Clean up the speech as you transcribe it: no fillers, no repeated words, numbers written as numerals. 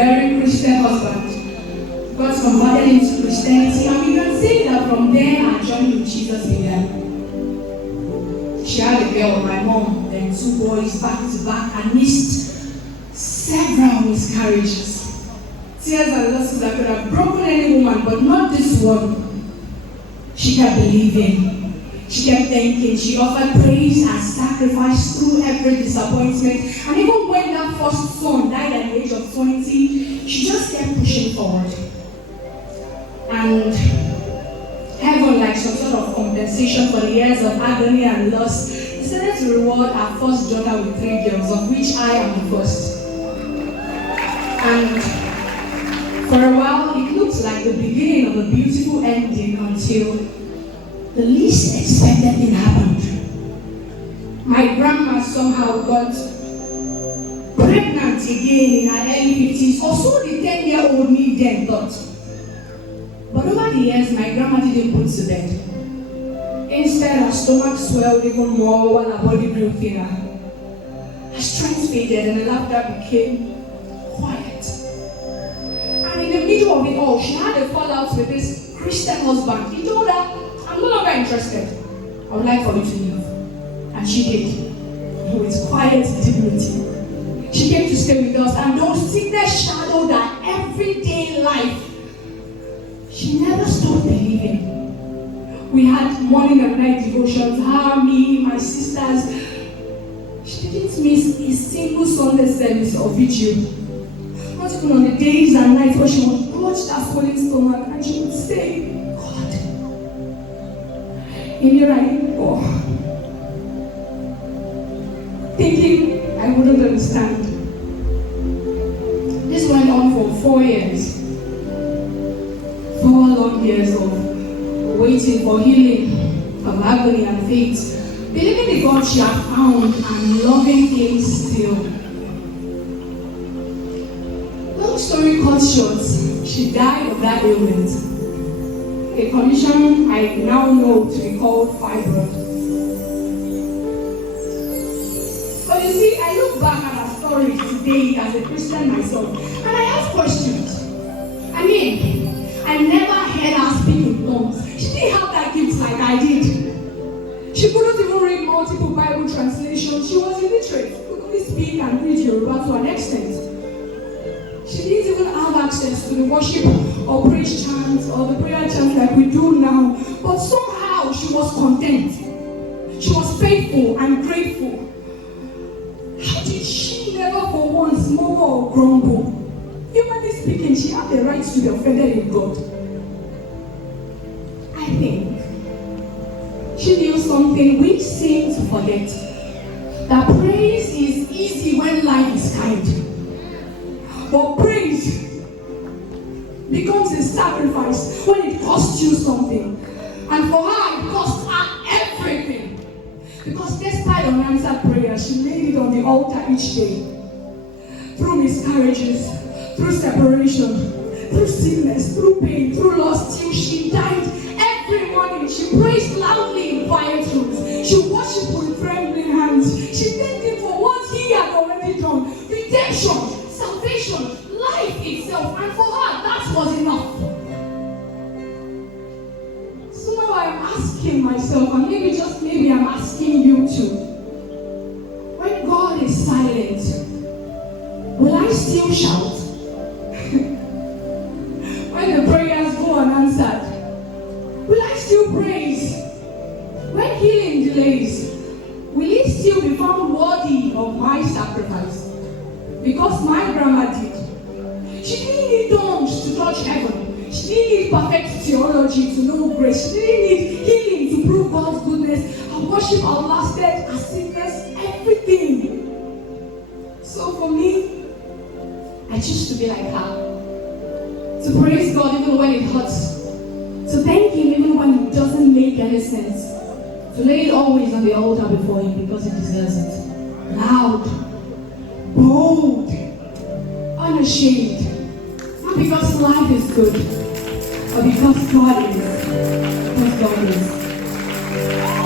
very Christian husband. Got converted into Christianity, and we can say that from there our journey with Jesus began. She had a girl, my mom, then 2 boys back to back, and missed several miscarriages. Tears and losses that could have broken any woman, but not this one. She kept believing. She kept thinking. She offered praise and sacrifice through every disappointment. And even when that first son died at the age of 20, she just kept pushing forward. And heaven, like some sort of compensation for the years of agony and loss, decided to reward our first daughter with 3 girls, of which I am the first. And for a while, it looked like the beginning of a beautiful ending until the least expected thing happened. My grandma somehow got pregnant again in her early 50s, or so the 10-year-old me then thought. But over the years, my grandma didn't put to bed. Instead, her stomach swelled even more while her body grew thinner. Her strength faded and the laughter became quiet. And in the middle of it all, she had a fallout with this Christian husband. He told her, "I'm no longer interested. I would like for you to leave." And she did, with quiet dignity. She came to stay with us, and though sickness shadowed her everyday life, she never stopped believing. We had morning and night devotions, her, me, my sisters. She didn't miss a single Sunday service or vigil. Not even on the days and nights where she would clutch that swollen stomach and she would say, "God, in here I go." Thinking I wouldn't understand. This went on for 4 years. 4 long years of waiting for healing from agony and faith, believing the God she had found and loving Him still. Long story cut short, she died of that ailment, a condition I now know to be called fibroid. But you see, I look back at her story today as a Christian myself, and I ask questions. I mean, I never heard her speak in tongues. She didn't have that gift like I did. She couldn't even read multiple Bible translations. She was illiterate. She could only speak and read Yoruba to an extent. She didn't even have access to the worship or praise chants or the prayer chants like we do now. But somehow she was content. She was faithful and grateful. How did she never for once murmur or grumble? Humanly speaking, she had the right to be offended in God. I think she knew something we seem to forget. That praise is easy when life is kind. But praise becomes a sacrifice when it costs you something. And for her, it cost her everything. Because despite unanswered prayer, she laid it on the altar each day. Through miscarriages, through separation, through sickness, through pain, through loss, till she died. Every morning she praised loudly in quiet rooms. She worshipped with trembling hands. She thanked Him for what He had already done. Redemption, salvation, life itself. And for her, that was enough. So now I'm asking myself, and maybe just maybe I'm asking you too. When God is silent, will I still shout? When the prayers go unanswered, will I still praise? When healing delays, will it still be found worthy of my sacrifice? Because my grandma did. She didn't need tongues to touch heaven. She didn't need perfect theology to know grace. She didn't need healing to prove God's goodness. Her worship outlasted her sickness, everything. So for me, I choose to be like her. To praise God even when it hurts. To thank Him even when it doesn't make any sense. To lay it always on the altar before Him because He deserves it. Loud, bold, unashamed. Not because life is good, but because God is. Because God is.